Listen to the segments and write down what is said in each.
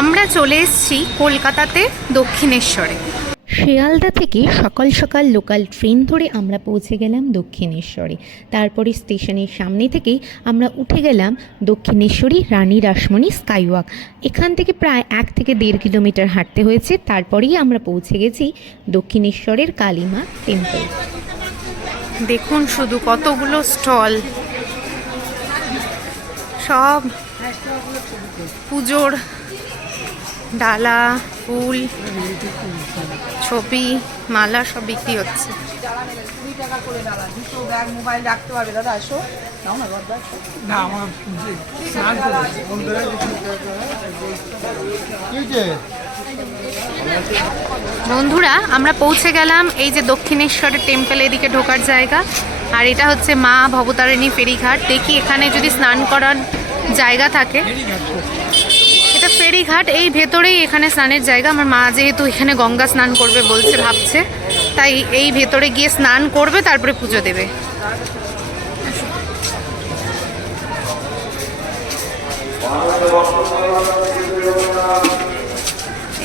আমরা চলে এসেছি কলকাতাতে দক্ষিণেশ্বরে। শিয়ালদা থেকে সকাল সকাল লোকাল ট্রেন ধরে আমরা পৌঁছে গেলাম দক্ষিণেশ্বরে। তারপরে স্টেশনের সামনে থেকেই আমরা উঠে গেলাম দক্ষিণেশ্বরী রানী রাসমণি স্কাইওয়াক। এখান থেকে প্রায় 1 থেকে 1.5 কিলোমিটার হাঁটতে হয়েছে। তারপরেই আমরা পৌঁছে গেছি দক্ষিণেশ্বরের কালীমা টেম্পল। দেখুন শুধু কতগুলো স্টল, সব পুজোর ডালা, ফুল, ছবি, মালা সব বিক্রি হচ্ছে। বন্ধুরা, আমরা পৌঁছে গেলাম এই যে দক্ষিণেশ্বরের টেম্পল, এদিকে ঢোকার জায়গা। আর এটা হচ্ছে মা ভবতারিণী ফেরিঘাট। দেখি এখানে যদি স্নান করার জায়গা থাকে। এটা ফেরিঘাট, এই ভেতরেই এখানে স্নানের জায়গা। আমার মা যেহেতু এখানে গঙ্গা স্নান করবে বলছে, ভাবছে, তাই এই ভেতরে গিয়ে স্নান করবে, তারপরে পুজো দেবে।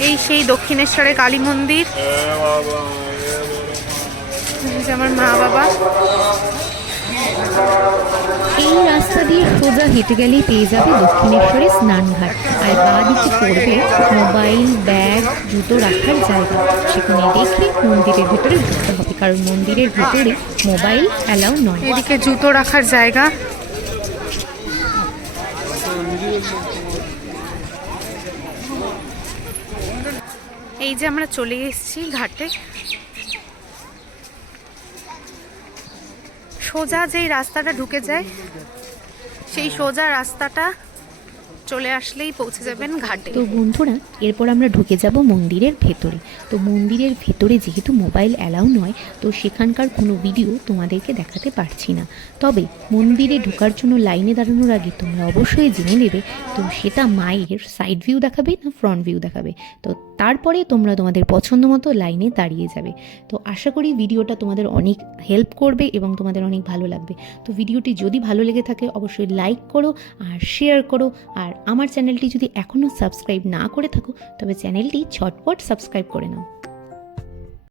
এই সেই দক্ষিণেশ্বরের কালী মন্দির। আমার মা বাবা। এই রাস্তা দিয়ে সোজা হেঁটে গেলেই পেয়ে যাবে দক্ষিণেশ্বরের স্নানঘাট। আর বাঁ দিকে পড়বে মোবাইল, ব্যাগ, জুতো রাখার জায়গা। সেখানে রেখে মন্দিরের ভেতরে ঢুকতে হবে, কারণ মন্দিরের ভেতরে মোবাইল অ্যালাউ নয়। এদিকে জুতো রাখার জায়গা। এই যে আমরা চলে এসেছি ঘাটে। সোজা যেই রাস্তাটা ঢুকে যায়, সেই সোজা রাস্তাটা চলে আসলেই পৌঁছে যাবেন ঘাটে। তো বন্ধুরা, এরপর আমরা ঢুকে যাব মন্দিরের ভেতরে। তো মন্দিরের ভেতরে যেহেতু মোবাইল অ্যালাউ নয়, তো সেখানকার কোনো ভিডিও তোমাদেরকে দেখাতে পারছি না। তবে মন্দিরে ঢোকার জন্য লাইনে দাঁড়ানোর আগে তোমরা অবশ্যই জেনে নেবে তো সেটা মায়ের সাইড ভিউ দেখাবে না ফ্রন্ট ভিউ দেখাবে। তো তারপরে তোমরা তোমাদের পছন্দ মতো লাইনে দাঁড়িয়ে যাবে। তো আশা করি ভিডিওটা তোমাদের অনেক হেল্প করবে এবং তোমাদের অনেক ভালো লাগবে। তো ভিডিওটি যদি ভালো লেগে থাকে অবশ্যই লাইক করো আর শেয়ার করো। আর আমার চ্যানেলটি যদি এখনও সাবস্ক্রাইব না করে থাকো তবে চ্যানেলটি ঝটপট সাবস্ক্রাইব করে নাও।